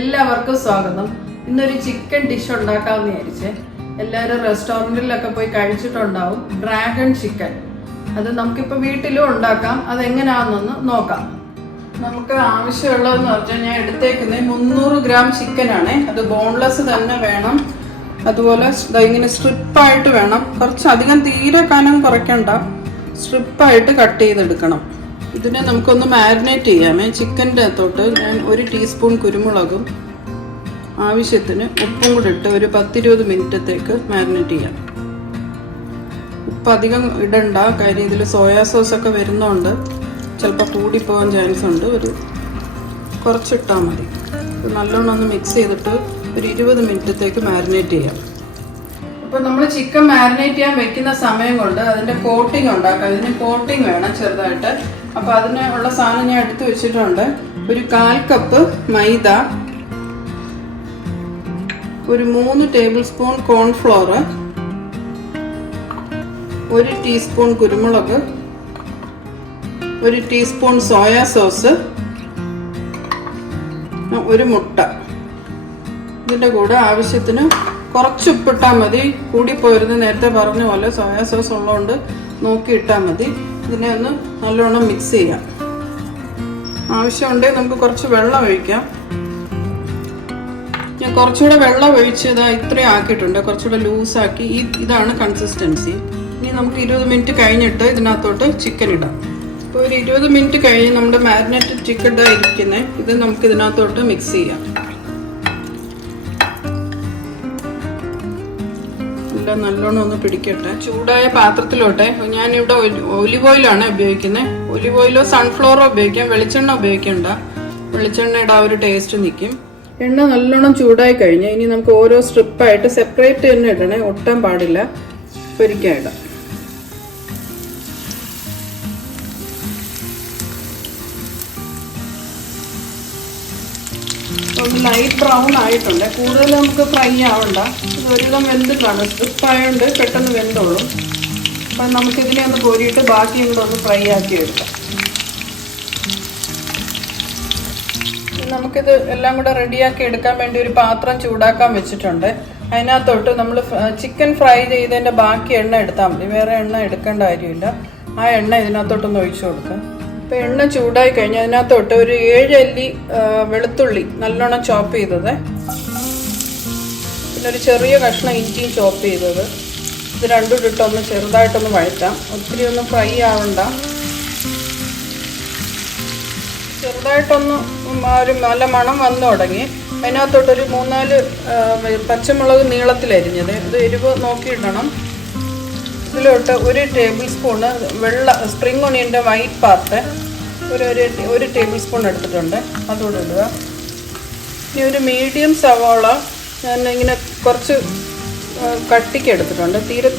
എല്ലാവർക്കും സ്വാഗതം. ഇന്നൊരു ചിക്കൻ ഡിഷ് ഉണ്ടാക്കാമെന്ന് വിചാരിച്ചേ. എല്ലാവരും റെസ്റ്റോറൻറ്റിലൊക്കെ പോയി കഴിച്ചിട്ടുണ്ടാവും. Dragon chicken. അത് നമുക്കിപ്പോൾ വീട്ടിലും ഉണ്ടാക്കാം. അതെങ്ങനെയാണെന്നൊന്ന് നോക്കാം. നമുക്ക് ആവശ്യമുള്ളതെന്ന് പറഞ്ഞാൽ ഞാൻ എടുത്തേക്കുന്നത് 300 ഗ്രാം ചിക്കനാണ്. അത് ബോൺലെസ് തന്നെ വേണം. അതുപോലെ ഇങ്ങനെ സ്ട്രിപ്പായിട്ട് വേണം. കുറച്ചധികം തീരെ കനം കുറയ്ക്കണ്ട. സ്ട്രിപ്പായിട്ട് കട്ട് ചെയ്തെടുക്കണം. ഇതിനെ നമുക്കൊന്ന് മാരിനേറ്റ് ചെയ്യാമേ. ചിക്കൻ്റെ അകത്തോട്ട് ഞാൻ 1 ടീസ്പൂൺ കുരുമുളകും ആവശ്യത്തിന് ഉപ്പും കൂടെ ഇട്ട് ഒരു 10-20 മിനിറ്റത്തേക്ക് മാരിനേറ്റ് ചെയ്യാം. ഉപ്പ് അധികം ഇടണ്ട, കാര്യം ഇതിൽ സോയാ സോസ് ഒക്കെ വരുന്നതുകൊണ്ട് ചിലപ്പോൾ കൂടിപ്പോകാൻ ചാൻസ് ഉണ്ട്. ഒരു കുറച്ചിട്ടാൽ മതി. നല്ലോണം ഒന്ന് മിക്സ് ചെയ്തിട്ട് ഒരു 20 മിനിറ്റത്തേക്ക് മാരിനേറ്റ് ചെയ്യാം. അപ്പോൾ നമ്മൾ ചിക്കൻ മാരിനേറ്റ് ചെയ്യാൻ വെക്കുന്ന സമയം കൊണ്ട് അതിൻ്റെ കോട്ടിങ് ഉണ്ടാക്കാം. ഇതിന് കോട്ടിങ് വേണം ചെറുതായിട്ട്. അപ്പോൾ അതിനുള്ള സാധനം ഞാൻ എടുത്തു വെച്ചിട്ടുണ്ട്. ഒരു 1/4 കപ്പ് മൈദ, ഒരു 3 ടേബിൾ സ്പൂൺ കോൺഫ്ലോർ, 1 ടീസ്പൂൺ കുരുമുളക്, 1 ടീസ്പൂൺ സോയാ സോസ്, 1 മുട്ട. ഇതിൻ്റെ കൂടെ ആവശ്യത്തിന് കുറച്ച് ഉപ്പിട്ടാൽ മതി. കൂടിപ്പോരുന്നത് നേരത്തെ പറഞ്ഞ പോലെ സോയാ സോസ് ഉള്ളതുകൊണ്ട് നോക്കി ഇട്ടാൽ മതി. ഇതിനെ ഒന്ന് നല്ലോണം മിക്സ് ചെയ്യാം. ആവശ്യമുണ്ടെങ്കിൽ നമുക്ക് കുറച്ച് വെള്ളം ഒഴിക്കാം. ഞാൻ കുറച്ചുകൂടെ വെള്ളം ഒഴിച്ച് ഇത്രയും ആക്കിയിട്ടുണ്ട്. കുറച്ചുകൂടെ ലൂസാക്കി. ഇതാണ് കൺസിസ്റ്റൻസി. ഇനി നമുക്ക് 20 മിനിറ്റ് കഴിഞ്ഞിട്ട് ഇതിനകത്തോട്ട് ചിക്കൻ ഇടാം. ഇപ്പോൾ ഒരു 20 മിനിറ്റ് കഴിഞ്ഞ് നമ്മുടെ മാരിനേറ്റഡ് ചിക്കൻ ഇരിക്കുന്നത്. ഇത് നമുക്ക് ഇതിനകത്തോട്ട് മിക്സ് ചെയ്യാം. എല്ലാം നല്ലോണം ഒന്ന് പിടിക്കട്ടെ. ചൂടായ പാത്രത്തിലോട്ടെ ഞാനിവിടെ ഒലിവ് ഓയിലാണ് ഉപയോഗിക്കുന്നത്. ഒലിവ് ഓയിലോ സൺഫ്ലവറോ ഉപയോഗിക്കാം. വെളിച്ചെണ്ണ ഉപയോഗിക്കണ്ട. വെളിച്ചെണ്ണയുടെ ആ ഒരു ടേസ്റ്റ് നിൽക്കും. എണ്ണ നല്ലോണം ചൂടായി കഴിഞ്ഞ് ഇനി നമുക്ക് ഓരോ സ്ട്രിപ്പായിട്ട് സെപ്പറേറ്റ് തന്നെ ഇടണേ. ഒട്ടാൻ പാടില്ല. പൊരിക്കാൻ ഇടാം. ഒന്ന് ലൈറ്റ് ബ്രൗൺ ആയിട്ടുണ്ട്. കൂടുതൽ നമുക്ക് ഫ്രൈ ആവണ്ട. ഇത് ഒരുവിധം വെന്തിട്ടാണ്. സ്ട്രിപ്പായതുകൊണ്ട് പെട്ടെന്ന് വെന്തോളും. അപ്പം നമുക്കിതിനെ ഒന്ന് കോരിയിട്ട് ബാക്കിയും കൂടെ ഒന്ന് ഫ്രൈ ആക്കി എടുക്കാം. നമുക്കിത് എല്ലാം കൂടെ റെഡിയാക്കി എടുക്കാൻ വേണ്ടി ഒരു പാത്രം ചൂടാക്കാൻ വെച്ചിട്ടുണ്ട്. അതിനകത്തോട്ട് നമ്മൾ ചിക്കൻ ഫ്രൈ ചെയ്തതിൻ്റെ ബാക്കി എണ്ണ എടുത്താൽ മതി. വേറെ എണ്ണ എടുക്കേണ്ട കാര്യമില്ല. ആ എണ്ണ ഇതിനകത്തോട്ടൊന്ന് ഒഴിച്ചു കൊടുക്കാം. അപ്പോൾ എണ്ണ ചൂടായി കഴിഞ്ഞാൽ അതിനകത്തോട്ട് ഒരു 7 അല്ലി വെളുത്തുള്ളി നല്ലോണം ചോപ്പ് ചെയ്തത്, പിന്നെ ഒരു ചെറിയ കഷ്ണം ഇഞ്ചിയും ചോപ്പ് ചെയ്തത്. ഇത് രണ്ടും ഇട്ടൊന്ന് ചെറുതായിട്ടൊന്ന് വഴറ്റാം. ഒത്തിരി ഒന്നും ഫ്രൈ ആവണ്ട. ചെറുതായിട്ടൊന്ന് ഒരു നല്ല മണം വന്നു തുടങ്ങി. അതിനകത്തോട്ടൊരു 3-4 പച്ചമുളക് നീളത്തിലരിഞ്ഞത്. ഇത് എരിവ് നോക്കിയിടണം. ഇതിലോട്ട് 1 ടേബിൾ സ്പൂണ് സ്പ്രിംഗ് ഒണിയൻ്റെ വൈറ്റ് പാർട്ട് ഒരു ടേബിൾ സ്പൂൺ എടുത്തിട്ടുണ്ട്. അതുകൂടെ ഇടുക. ഇനി ഒരു മീഡിയം സവാള ഞാൻ ഇങ്ങനെ കുറച്ച് കട്ടിക്ക് എടുത്തിട്ടുണ്ട്. തീരെ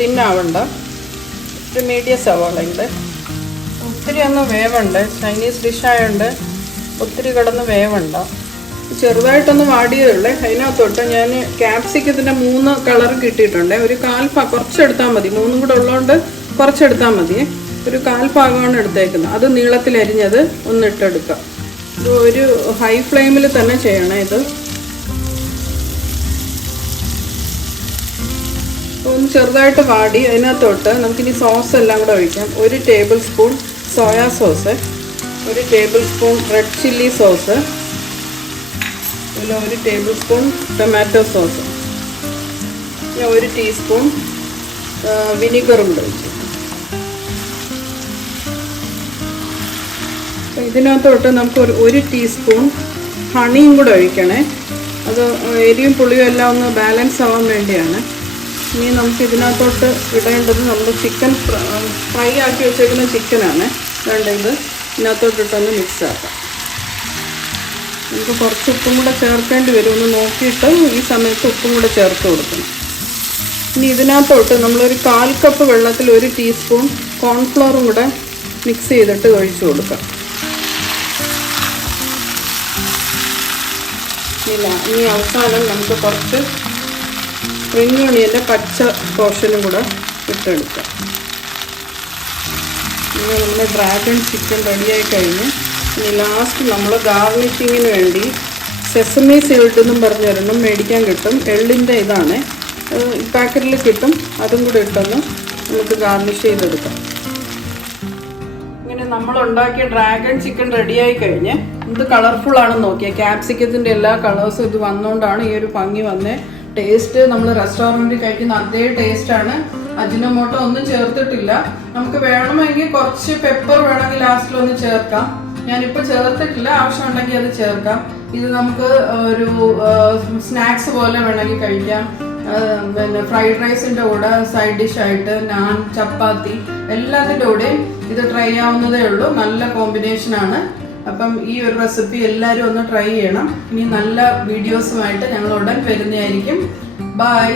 തിന്നാവണ്ട. ഒരു മീഡിയം സവാള ഉണ്ട്. ഒത്തിരി ഒന്നും വേവണ്ട. ചൈനീസ് ഡിഷായതുകൊണ്ട് ഒത്തിരി കിടന്ന് വേവണ്ട. ചെറുതായിട്ടൊന്ന് വാടിയതുള്ളേ. അതിനകത്തോട്ട് ഞാൻ ക്യാപ്സിക്കത്തിൻ്റെ 3 കളർ കിട്ടിയിട്ടുണ്ട്. ഒരു 1/4 കുറച്ചെടുത്താൽ മതി. 3 കൂടെ ഉള്ളതുകൊണ്ട് കുറച്ചെടുത്താൽ മതി. ഒരു 1/4 ഭാഗമാണ് എടുത്തേക്കുന്നത്. അത് നീളത്തിലരിഞ്ഞത് ഒന്ന് ഇട്ടെടുക്കാം. ഇത് ഒരു ഹൈ ഫ്ലെയിമിൽ തന്നെ ചെയ്യണം. ഇത് ഒന്ന് ചെറുതായിട്ട് വാടി. അതിനകത്തോട്ട് നമുക്കിനി സോസ് എല്ലാം കൂടെ ഒഴിക്കാം. 1 tablespoon soya sauce, 1 tablespoon red chilli sauce, 1 tablespoon tomato sauce, 1 teaspoon വിനീഗറും കൂടെ വെച്ചു. ഇതിനകത്തോട്ട് നമുക്ക് 1 ടീസ്പൂൺ ഹണിയും കൂടെ ഒഴിക്കണേ. അത് എരിയും പുളിയും എല്ലാം ഒന്ന് ബാലൻസ് ആവാൻ വേണ്ടിയാണ്. ഇനി നമുക്ക് ഇതിനകത്തോട്ട് ഇടേണ്ടത് നമ്മൾ ചിക്കൻ ഫ്രൈ ആക്കി വെച്ചേക്കുന്ന ചിക്കനാണ്. വേണ്ടത് ഇതിനകത്തോട്ടിട്ടൊന്ന് മിക്സ് ആക്കാം. നമുക്ക് കുറച്ച് ഉപ്പും കൂടെ ചേർക്കേണ്ടി വരും. ഒന്ന് നോക്കിയിട്ട് ഈ സമയത്ത് ഉപ്പും കൂടെ ചേർത്ത് കൊടുക്കണം. ഇനി ഇതിനകത്തോട്ട് നമ്മളൊരു 1/4 കപ്പ് വെള്ളത്തിൽ 1 ടീസ്പൂൺ കോൺഫ്ലോറും കൂടെ മിക്സ് ചെയ്തിട്ട് ഒഴിച്ചു കൊടുക്കാം. ഇനി അവസാനം നമുക്ക് കുറച്ച് സ്പ്രിംഗ് ഒണിയൻ്റെ പച്ച പോർഷനും കൂടെ ഇട്ടെടുക്കാം. ഇങ്ങനെ നമ്മുടെ ഡ്രാഗൺ ചിക്കൻ റെഡിയായി കഴിഞ്ഞ് ഇനി ലാസ്റ്റ് നമ്മൾ ഗാർണിഷിങ്ങിന് വേണ്ടി സെസമി സീഡ് എന്നും പറഞ്ഞൊരെണ്ണം മേടിക്കാൻ കിട്ടും. എള്ളിൻ്റെ ഇതാണ്, പാക്കറ്റിൽ കിട്ടും. അതും കൂടി ഇട്ടൊന്ന് നമുക്ക് ഗാർണിഷ് ചെയ്തെടുക്കാം. ഇങ്ങനെ നമ്മൾ ഉണ്ടാക്കിയ ഡ്രാഗൺ ചിക്കൻ റെഡിയായി കഴിഞ്ഞ് ഇത് കളർഫുൾ ആണെന്ന് നോക്കിയാൽ ക്യാപ്സിക്കത്തിൻ്റെ എല്ലാ കളേഴ്സും ഇത് വന്നുകൊണ്ടാണ് ഈ ഒരു ഭംഗി വന്നേ. ടേസ്റ്റ് നമ്മൾ റെസ്റ്റോറൻറ്റിൽ കഴിക്കുന്ന അതേ ടേസ്റ്റാണ്. അജിനോമോട്ടോ ഒന്നും ചേർത്തിട്ടില്ല. നമുക്ക് വേണമെങ്കിൽ കുറച്ച് പെപ്പർ വേണമെങ്കിൽ ലാസ്റ്റിലൊന്ന് ചേർക്കാം. ഞാനിപ്പോൾ ചേർത്തിട്ടില്ല, ആവശ്യമുണ്ടെങ്കിൽ അത് ചേർക്കാം. ഇത് നമുക്ക് ഒരു സ്നാക്സ് പോലെ വേണമെങ്കിൽ കഴിക്കാം. പിന്നെ ഫ്രൈഡ് റൈസിൻ്റെ കൂടെ സൈഡ് ഡിഷായിട്ട് നാൻ, ചപ്പാത്തി എല്ലാത്തിൻ്റെ കൂടെയും ഇത് ട്രൈ ആവുന്നതേ ഉള്ളൂ. നല്ല കോമ്പിനേഷനാണ്. അപ്പം ഈ ഒരു റെസിപ്പി എല്ലാവരും ഒന്ന് ട്രൈ ചെയ്യണം. ഇനി നല്ല വീഡിയോസുമായിട്ട് ഞങ്ങൾ ഉടൻ വരുന്നതായിരിക്കും. ബൈ.